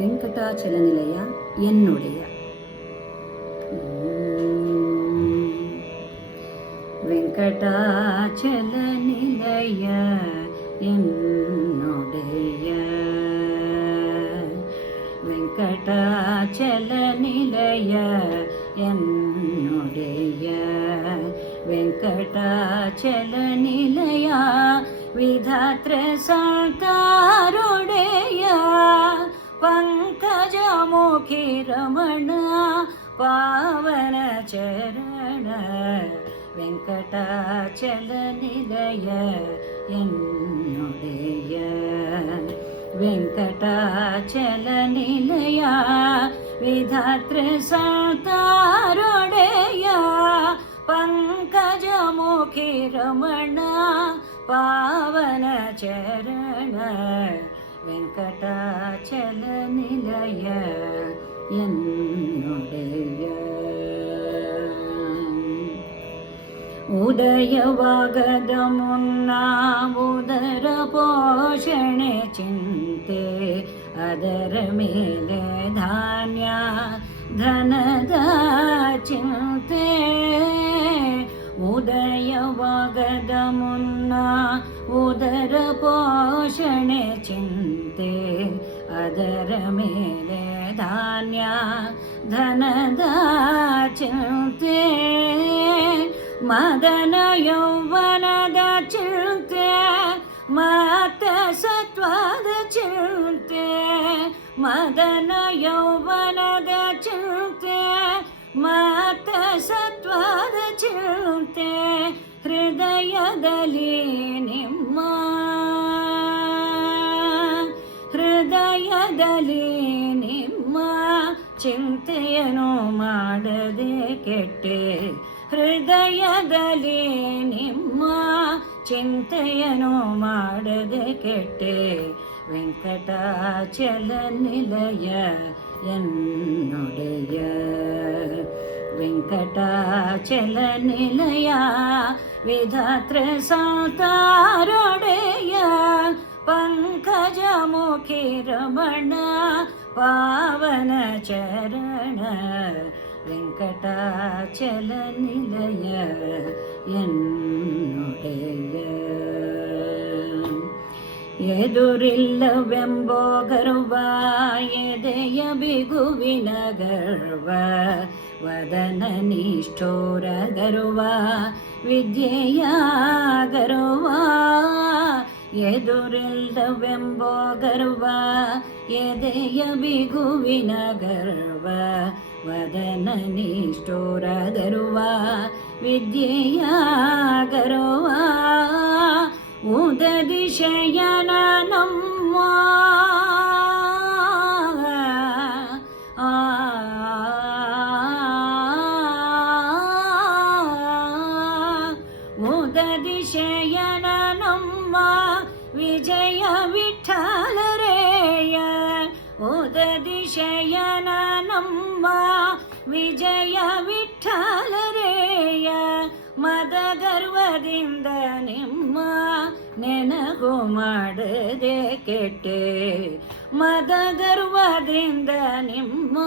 ವೆಂಕಟಾಚಲ ನಿಲಯ ಎನ್ನೊಡೆಯ. ವೆಂಕಟಾಚಲ ನಿಲಯ ಎನ್ನೊಡೆಯ, ವೆಂಕಟಾಚಲ ನಿಲಯ ಎನ್ನೊಡೆಯ, ವೆಂಕಟಾಚಲ ನಿಲಯ ವಿಧಾತ್ರ ಸಂತಾರೊಡೆಯ, ಪಂಕಜಮುಖಿ ರಮಣ ಪಾವನ ಚರಣ, ವೆಂಕಟಾಚಲ ನಿಲಯ ಎನ್ನೊಡೆಯ, ವೆಂಕಟಾಚಲ ನಿಲಯ ವಿಧಾತೃ ಸಂತಾರೊಡೆಯ, ಪಂಕಜಮುಖಿ ರಮಣ ಪಾವನ ಚರಣ, ವೆಂಕಟಾಚಲ ನಿಲಯ ಎನ್ನೊಡೆಯ. ಉದಯವಾಗದ ಮುನ್ನ ಉದರ ಪೋಷಣೆ ಚಿಂತೆ, ಅದರ ಮೇಲೆ ಧಾನ್ಯ ಧನದ ಚಿಂತೆ. ಉದಯವಾಗದ ಮುನ್ನ ಉದರ ಪೋಷಣೆ ಚಿಂತೆ, ಅದರ ಮೇಲೆ ಧಾನ್ಯ ಧನದ ಚಿಂತೆ. ಮದನ ಯೌವನದ ಚಿಂತೆ ಮತ್ತ ಸತ್ವದ ಚಿಂತೆ, ಮದನ ಯೌವನದ ಚಿಂತೆ ಮತ್ತ ಸತ್ವದ ಚಿಂತೆ, ಹೃದಯದಲ್ಲಿ ನಿಮ್ಮ ಹೃದಯದಲ್ಲಿ ನಿಮ್ಮ ಚಿಂತೆಯನ್ನು ಮಾಡದೆ ಕೆಟ್ಟೆ, ಹೃದಯದಲ್ಲಿ ನಿಮ್ಮ ಚಿಂತೆಯನ್ನು ಮಾಡದೆ ಕೆಟ್ಟೆ, ವೆಂಕಟಾಚಲ ನಿಲಯ ಎನ್ನೊಡೆಯ, ವೆಂಕಟಾಚಲ ನಿಲಯ ವಿಧಾತೃ ಸಂತಾರೊಡೆಯ, ಪಂಕಜಮುಖಿ ರಮಣ ಪಾವನ ಚರಣ, ವೆಂಕಟಾಚಲ ನಿಲಯ ಎನ್ನೊಡೆಯ. ಎದುರಿಲ್ಲವೆಂಬೋ ಗರ್ವ ಎದೆಯ ಬಿಗುವಿನ ಗರ್ವ, ವದನ ನಿಷ್ಠೋರ ಗರ್ವ ವಿದ್ಯೆಯ ಗರ್ವ. ಎದುರಿಲ್ಲವೆಂಬೋ ಗರ್ವ ಎದೆಯ ಬಿಗುವಿನ ಗರ್ವ, ವದನ ನಿಷ್ಠೋರ ಗರ್ವ ವಿದ್ಯೆಯ ಗರ್ವ. ಉದದಿ ಶಯನ ನಮ್ಮ ಉದದಿ ಶಯನ ನಮ್ಮ ವಿಜಯ ವಿಠ್ಠಲರೇಯ, ಉದದಿ ಶಯನ ನಮ್ಮ ವಿಜಯ ವಿಠ್ಠಲರೇಯ. ಮದ ಗರ್ವದಿಂದ ನಿಮ್ಮ ನೆನಗು ಮಾಡದೆ ಕೆಟ್ಟೆ, ಮದ ಗರ್ವದಿಂದ ನಿಮ್ಮ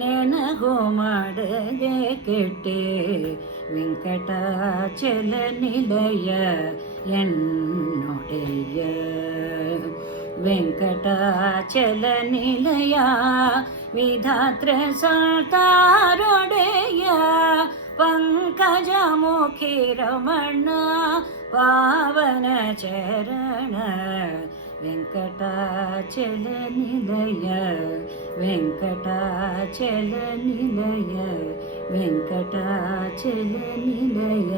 ನೆನಗು ಮಾಡದೆ ಕೆಟ್ಟೆ, ವೆಂಕಟಾಚಲ ನಿಲಯ ಎನ್ನೊಡೆಯ, ವೆಂಕಟಾಚಲ ನಿಲಯ ವಿಧಾತೃ ಸಂತಾರೊಡೆಯ, ಪಂಕಜಮುಖಿ ರಮಣ ಪಾವನ ಚರಣ, ವೆಂಕಟಾಚಲ ನಿಲಯ, ವೆಂಕಟಾಚಲ ನಿಲಯ, ವೆಂಕಟಾಚಲ ನಿಲಯ.